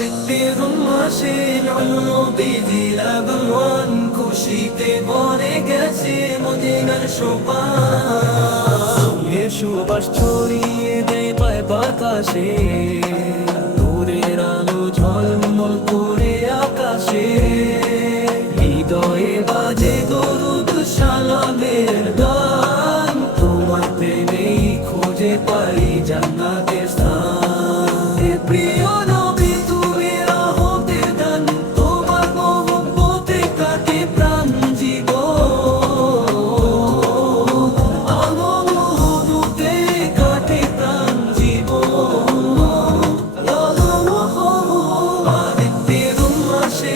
আদিত্যের মাসে নবীজি লাগন খুশিতে ভরে গেছে মদিনার সোপান। এ সুবাস ছড়িয়ে দেয় পায় বাতাসে। দূরের আলো ঝলমল করে আকাশে। হৃদয়ে বাজে দরুদ সালামের গান। তোমার প্রেমেই খুঁজে পাই জান্নাতের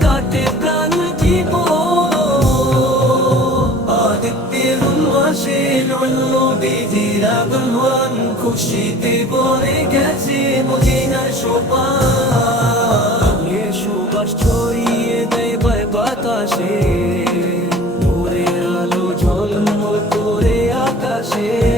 কাটে খুশিতে ভরে গেছে মদিনার সোপান। সুবাস ছড়িয়ে দেয় পায় বাতাসে। ভোরের আলো ঝলমল করে আকাশে।